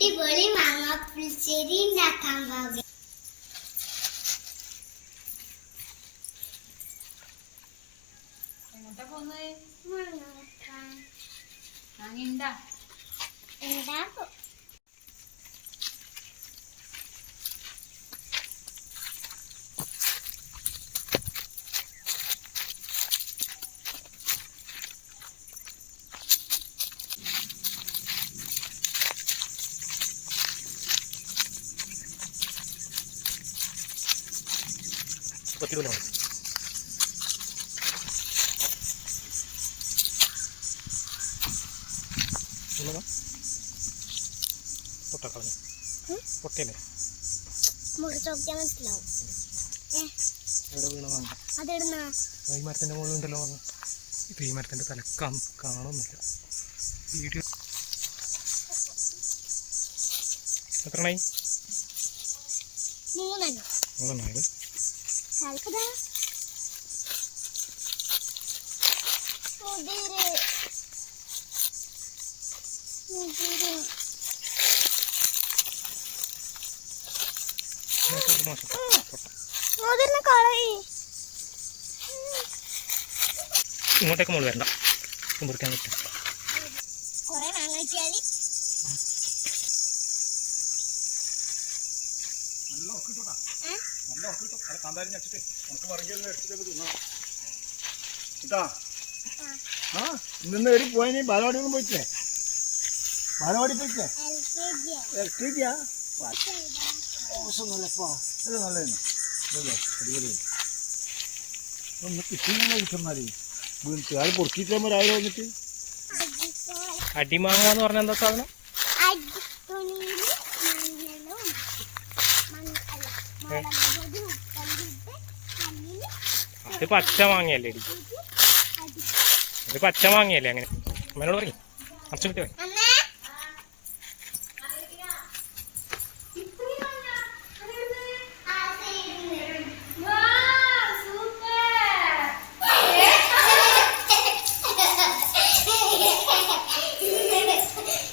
അടിപൊളി മാങ്ങ പുളിശ്ശേരി ഉണ്ടാക്കാൻ പോകും എങ്ങോട്ടാ പോകുന്നത് മാങ്ങ പത്തിരുപത് മതി. ഒന്നുക പൊട്ട കളഞ്ഞു. പൊട്ടയല്ലേ? എവിടെ വീണ ഈ മരത്തിന്റെ മുകളിലുണ്ടല്ലോ. വന്ന് ഇപ്പം ഈ മരത്തിന്റെ തല കാ- കാണുന്നില്ല വീഡിയോ മൂന്നെണ്ണം. മൂന്നെണ്ണായത്? കളയി ഇങ്ങോട്ടേക്ക് മോൾ വരണ്ട. മുറിക്കാൻ പറ്റും കൊറേ മാങ്ങ കിട്ടിയാൽ ഇതാ. ആ ഇന്ന് ഒരു പോയി ബാലവാടി ഒന്നും പോയിട്ടില്ലേ? ബാലവാടി പോയിട്ടില്ലേ എൽ കെ ജിയാ നല്ലപ്പോ ഇത് നല്ലതാണ് ഇതല്ലേ അടിപൊളി ഒന്ന് കിട്ടിയില്ല കിട്ടുന്നാൽ വീണിട്ട് ആര് പൊറുക്കിയിട്ടാകുമ്പോൾ രാവിലെ വന്നിട്ട്. അടിമാങ്ങ എന്ന് പറഞ്ഞാൽ എന്താ സാധനം? അത് പച്ച മാങ്ങയല്ലേ അത് പച്ച മാങ്ങയല്ലേ അങ്ങനെ? അമ്മേനോട് പറയും. അച്ഛൻ കിട്ടിയോ അമ്മേ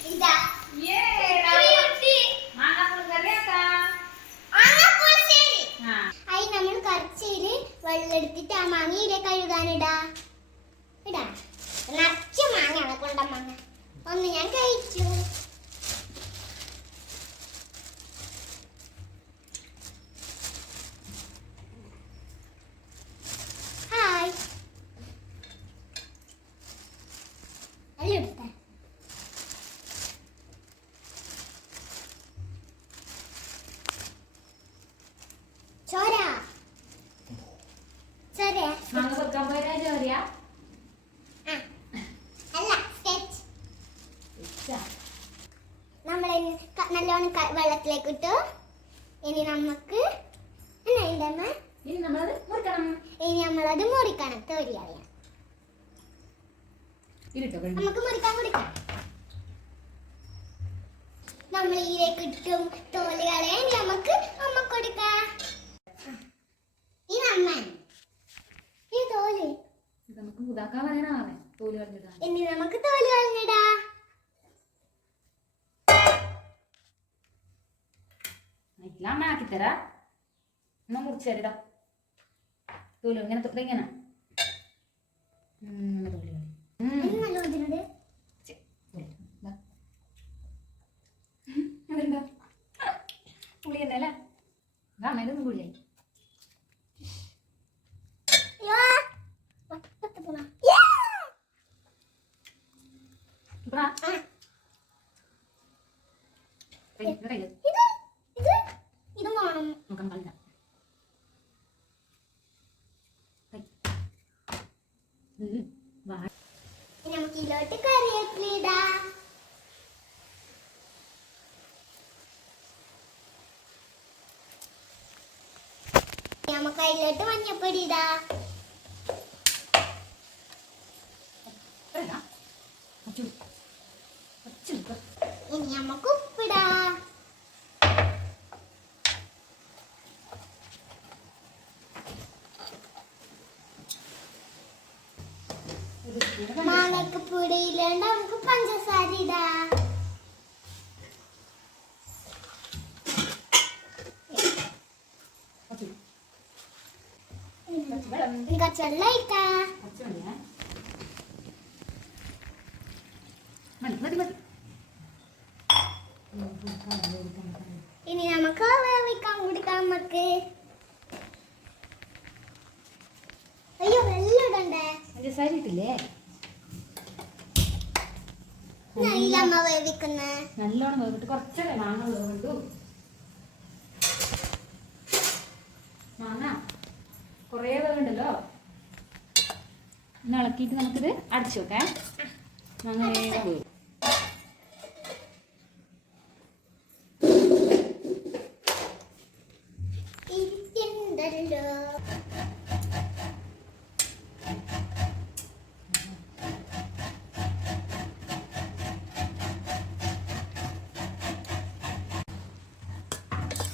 ഇതാ അയി നമ്മൾ കറച്ചയിൽ വെള്ളെടുത്തിട്ട് ആ മാങ്ങയിലെ കഴുകാനിടാ ഇടാ നിറച്ച മാങ്ങയാണ് കൊണ്ട മാങ്ങ ഒന്ന് ഞാൻ കഴിച്ചു ഹായ് അല്ല എടുത്തേ ചോര ചോര മാങ്ങ വെക്കാൻ പോയാ ചോറിയാ ആ അല്ല സ്കെച്ച് നമ്മൾ നല്ലോണം വെള്ളത്തിലേക്ക് ഇട്ടു ഇനി നമുക്ക് ഇനി നമ്മളത് മുറിക്കണം. ഇരുട്ടോ നമുക്ക് മുറിക്കാൻ കൊടുക്കാം നമ്മൾ ഇതിലേക്ക് ഇട്ടും തോലുകളെ നമുക്ക് അമ്മ കൊടുക്കാം. ഈ നമ്മ ഈ തോൽ. നമുക്ക് മുതാക്കാൻ പറയാനാണ് തോൽ കളഞ്ഞിട്ടാണ് ഇനി നമുക്ക് തോൽ കളഞ്ഞിടാ. ഇല്ലാമ ആക്കിത്തരാ എന്നാ മുറിച്ച് തരടാ തോലു ഇങ്ങനെ തൊ- ഇങ്ങനെ ഉം, ഇങ്ങനെ തോൽ കളി. ഉം. ഇത് നല്ല ഇതിനുണ്ട് ചെ, തോൽ. ദാ. ഉം, അതെന്താ പുളി തന്നെ അല്ലേ ഇതാ ഇതൊന്നും പുളിയായി യാ വട്ടത്ത് പോണ ഇപ്പഴാ ആ കൈ ഇത് കയ്യിൽ. ഇത് ഇത് ഇത് വേണം നോക്കാൻ പാടില്ല കൈ. ഉം, വാ. ഇനി നമുക്ക് ഇതിലോട്ട് കറിവേപ്പില ഇടാ നമുക്ക് അതിലോട്ട് മഞ്ഞപ്പൊടി ഇടാ. ഇനി നമുക്ക് ഉപ്പിടാ. മാലക്ക് പൊടിയിലുണ്ട് നമുക്ക് പഞ്ചസാര ഇടാ കച്ചവെള്ളം ഇട്ടാ ഇനി നമുക്ക് വേവിക്കാൻ കൊടുക്കാം നമുക്ക് അയ്യോ വെള്ളം ഇടണ്ടേ പഞ്ചസാര ഇട്ടില്ലേ? നല്ല അമ്മ വേവിക്കുന്നേ. നല്ലോണം വേവിട്ട് കുറച്ചേ മാങ്ങ വേവിട്ടു മാങ്ങ? കുറേ വേവുണ്ടല്ലോ? ഇന്ന് ഇളക്കിയിട്ട് നമുക്കിത് അടച്ചു വെക്കാം. മാങ്ങ വേഗം വേവും.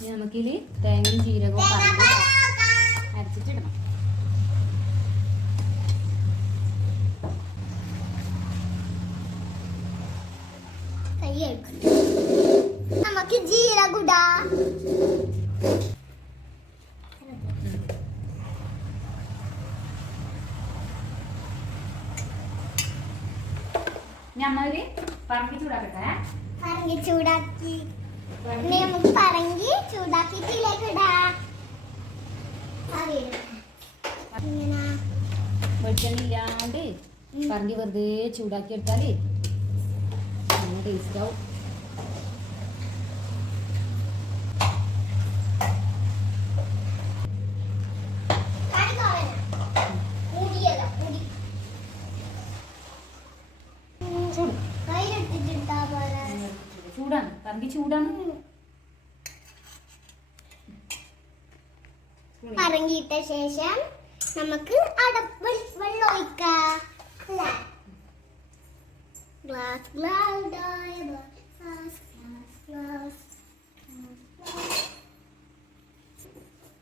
ഇനി നമുക്കിതിൽ തേങ്ങയും ജീരകവും പറഞ്ഞു അരച്ചിട്ടിടണം. നമുക്ക് ജീരകുട ഒരു പറമ്പി ചൂടാക്കട്ടെ? പറങ്കി ചൂടാക്കി. നമുക്ക് പറങ്കി ചൂടാക്കിയിട്ട് ഇതിലേക്ക് ഇടാ വെളിച്ചെണ്ണ ഇല്ലാണ്ട് പറങ്കി വെറുതെ ചൂടാക്കി എടുത്താൽ ടേസ്റ്റ് ആവും. പറങ്കിയിട്ട ശേഷം നമുക്ക് അടപ്പ് വെള്ളം ഒഴിക്കാം. ഗ്ലാസ് ഗ്ലാസ്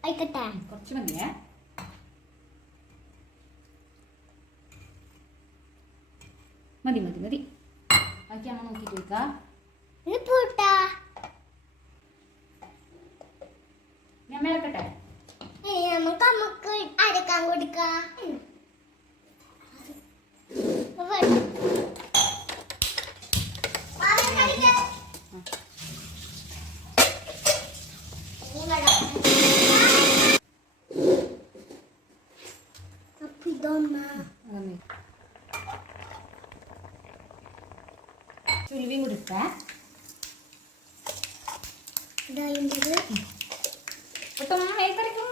ഒഴിക്കട്ടെ? കുറച്ച് മതിയേ. മതി മതി മതി. അമ്മ നോക്കിയിട്ട് വെക്കാം ഇത് പൂട്ടാ ഞാൻ മേലക്കട്ടെ ഇനി നമുക്ക് നമുക്ക് അരക്കാൻ കൊടുക്കാം. അപ്പൊ ഇതൊന്ന. അതൊന്ന് ചുരുവിയും കൂടി ഇട്ടേ. ഇതായത് ഒട്ടും മേത്തരക്കും